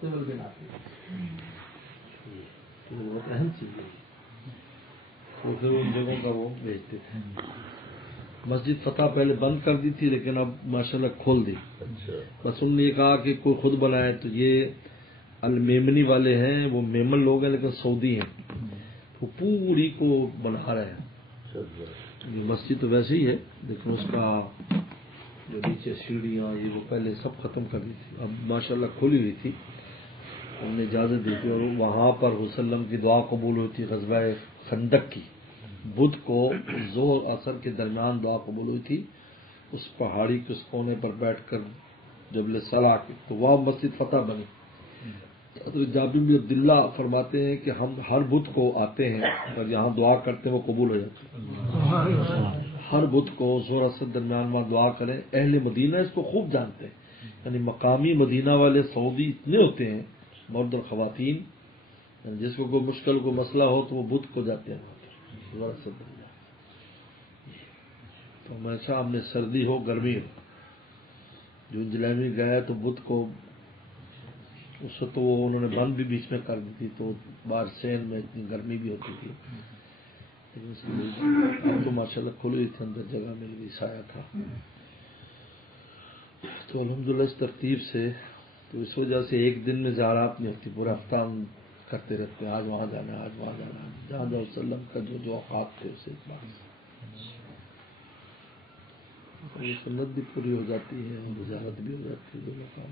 قبل بناتے تو بہت اہم چیز ہے. تو پھر ان جگہوں کا وہ بھیجتے تھے. مسجد فتح پہلے بند کر دی تھی لیکن اب ماشاءاللہ کھول دی. بس انہوں نے یہ کہا کہ کوئی خود بنائے. تو یہ المیمنی والے ہیں, وہ میمن لوگ ہیں لیکن سعودی ہیں, وہ پوری کو بنا رہے ہیں. یہ مسجد تو ویسے ہی ہے لیکن اس کا جو نیچے سیڑھیاں یہ وہ پہلے سب ختم کر دی تھی, اب ماشاءاللہ کھلی ہوئی تھی. ہم نے اجازت دی تھی اور وہاں پر وسلم کی دعا قبول ہوئی تھی. غزوہ خندق کی بدھ کو زور اثر کے درمیان دعا قبول ہوئی تھی. اس پہاڑی کے اس کونے پر بیٹھ کر جبل صلاح کی, تو وہ مسجد فتح بنی. حضرت جابر بن عبداللہ فرماتے ہیں کہ ہم ہر بدھ کو آتے ہیں اور یہاں دعا کرتے ہیں, وہ قبول ہو جاتی ہے. ہر بدھ کو زور اثر درمیان وہاں دعا کریں. اہل مدینہ اس کو خوب جانتے ہیں, یعنی مقامی مدینہ والے سعودی اتنے ہوتے ہیں, مرد اور خواتین, جس کو کوئی مشکل کو مسئلہ ہو تو وہ بدھ کو جاتے ہیں زور اثر درمیان. تو ہمیشہ ہم نے سردی ہو گرمی ہو, جو جلیمی گیا تو بدھ کو اس وقت تو وہ انہوں نے بند بھی بیچ میں کر دی تھی, تو باہر سین میں اتنی گرمی بھی ہوتی تھی, لیکن اس کے اب تو ماشاءاللہ کھلی تھی, اندر جگہ مل گئی, سایہ تھا. تو الحمدللہ اس ترتیب سے, تو اس وجہ سے ایک دن میں زیارات نہیں ہوتی, پورا ہفتہ ہم کرتے رہتے ہیں. آج وہاں جانا ہے, آج وہاں جانا ہے, جہاں جہاں وسلم کا جو جو اوقات تھے اسے یہ سنت بھی پوری ہو جاتی ہے اور زیارت بھی ہو جاتی ہے دونوں کام.